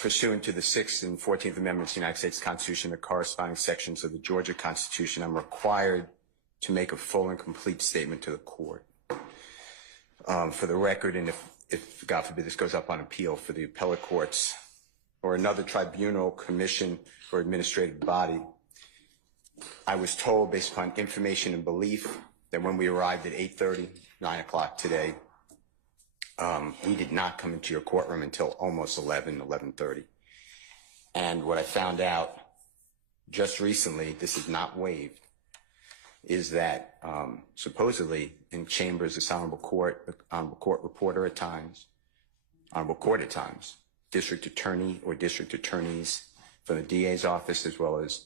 Pursuant to the 6th and 14th Amendments of the United States Constitution, the corresponding sections of the Georgia Constitution, I'm required to make a full and complete statement to the court. For the record, and if God forbid this goes up on appeal for the appellate courts or another tribunal, commission, or administrative body, I was told, based upon information and belief, that when we arrived at 8:30, 9 o'clock today, we did not come into your courtroom until almost 11:30. And what I found out just recently, this is not waived, is that supposedly in chambers, this honorable court reporter at times, honorable court at times, district attorney or district attorneys from the DA's office, as well as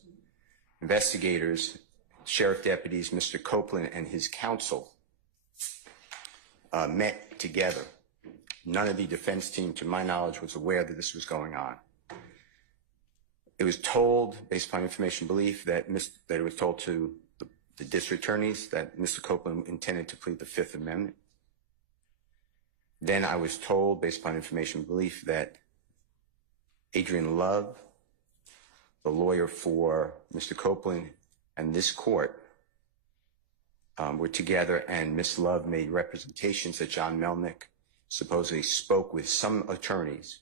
investigators, sheriff deputies, Mr. Copeland and his counsel met together. None of the defense team, to my knowledge, was aware that this was going on. It was told, based upon information belief, that it was told to the district attorneys that Mr. Copeland intended to plead the Fifth Amendment. Then I was told, based upon information belief, that Adrian Love, the lawyer for Mr. Copeland, and this court were together, and Ms. Love made representations that John Melnick supposedly spoke with some attorneys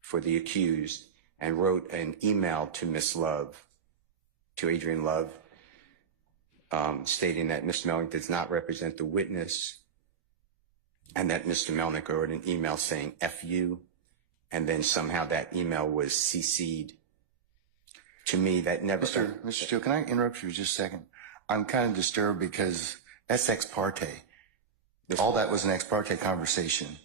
for the accused and wrote an email to Ms. Love, to Adrian Love, stating that Mr. Melnick does not represent the witness, and that Mr. Melnick wrote an email saying F you, and then somehow that email was CC'd to me. That never... Mr. Steele, can I interrupt you just a second? I'm kind of disturbed because that's ex parte. All that was an ex parte conversation.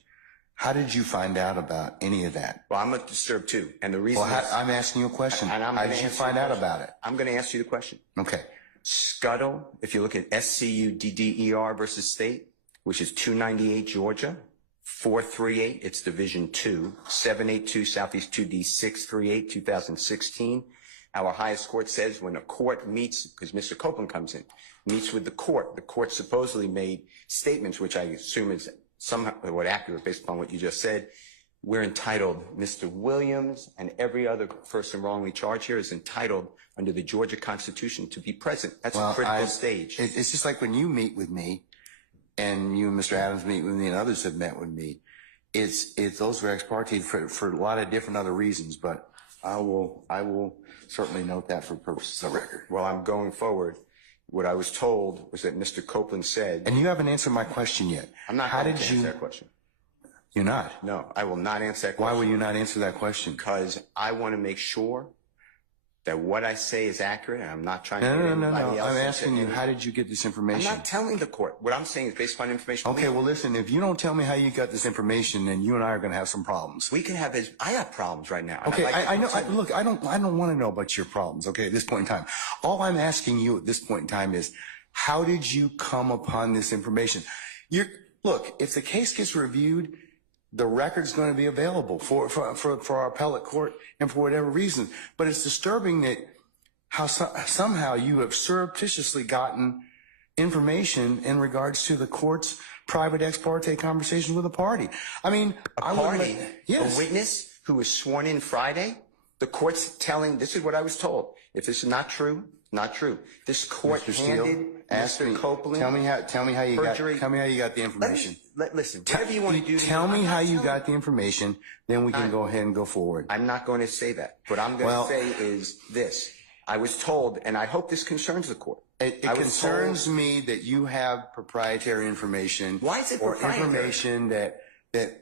How did you find out about any of that? Well, I'm disturbed too. And the reason I'm asking you a question. How did you find out about it? I'm going to answer you the question. Okay. Scuttle, if you look at SCUDDER versus State, which is 298 Georgia, 438, it's Division 2, 782 Southeast 2D 638, 2016. Our highest court says when a court meets, because Mr. Copeland comes in, meets with the court supposedly made statements, which I assume is somewhat accurate based upon what you just said. We're entitled, Mr. Williams and every other person wrongly charged here is entitled under the Georgia Constitution to be present. That's a critical stage. It's just like when you meet with me, and you and Mr. Adams meet with me, and others have met with me. It's those are ex parte for a lot of different other reasons, but I will certainly note that for purposes of record. Well, I'm going forward. What I was told was that Mr. Copeland said... And you haven't answered my question yet. I'm not going to answer that question. You're not? No, I will not answer that question. Why will you not answer that question? Because I want to make sure that what I say is accurate, and I'm not trying to... No. I'm asking you, how did you get this information? I'm not telling the court. What I'm saying is based upon information... Okay, well, listen, if you don't tell me how you got this information, then you and I are going to have some problems. We can have... I have problems right now. Okay, I know. Look, I don't want to know about your problems, okay, at this point in time. All I'm asking you at this point in time is, how did you come upon this information? Look, if the case gets reviewed, the record's going to be available for our appellate court and for whatever reason. But it's disturbing that how somehow you have surreptitiously gotten information in regards to the court's private ex parte conversation with a party. I mean, yes. A witness who was sworn in Friday, the court's telling, this is what I was told. If this is not true, not true. This court handed Mr. Copeland. Tell me how you got the information. Listen, whatever you want to do. Tell me how you got the information, then we can go ahead and go forward. I'm not going to say that. What I'm going to say is this. I was told, and I hope this concerns the court. It concerns me that you have proprietary information. Why is it proprietary? Or information that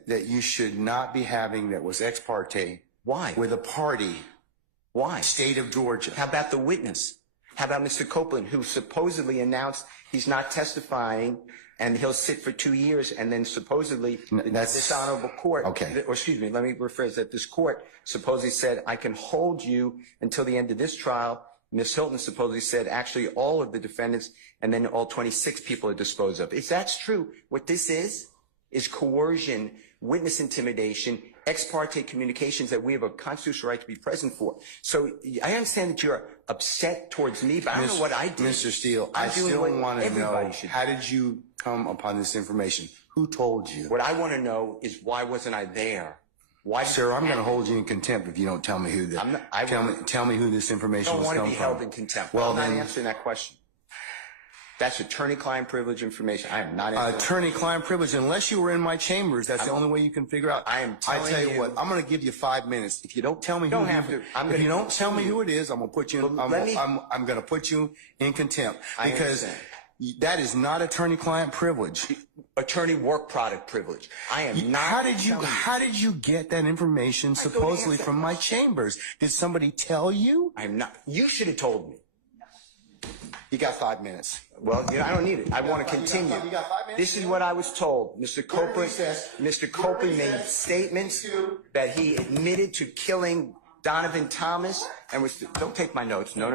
you should not be having that was ex parte. Why? With a party. Why? State of Georgia. How about the witness? How about Mr. Copeland, who supposedly announced he's not testifying and he'll sit for 2 years, and then supposedly this honorable court, or excuse me, let me rephrase that. This court supposedly said, I can hold you until the end of this trial. Ms. Hilton supposedly said, actually, all of the defendants and then all 26 people are disposed of. If that's true, what this is coercion, witness intimidation, ex parte communications that we have a constitutional right to be present for. So I understand that you're upset towards me, but I don't know what I did. Mr. Steele, I still want to know, how did you come upon this information? Who told you? What I want to know is, why wasn't I there Why? Sir, I'm going to hold you in contempt if you don't tell me who tell me who this information I don't was want to coming be from. held in contempt. Well, I'm not then, answering that question. That's attorney-client privilege information. I am not answering attorney-client privilege. Unless you were in my chambers, that's the only way you can figure out. I am telling I tell you you- what, I'm going to give you 5 minutes. If you don't tell me don't have to. if you don't tell me who it is, I'm going to put you. I'm going to put you in contempt because that is not attorney-client privilege. Attorney work product privilege. I am not. How did you get that information supposedly from my chambers? Did somebody tell you? I'm not. You should have told me. You got 5 minutes. Well, I don't need it. I want to continue. You got 5 minutes? This is what I was told. Mr. Copeland made statements that he admitted to killing Donovan Thomas and was. Don't take my notes. No.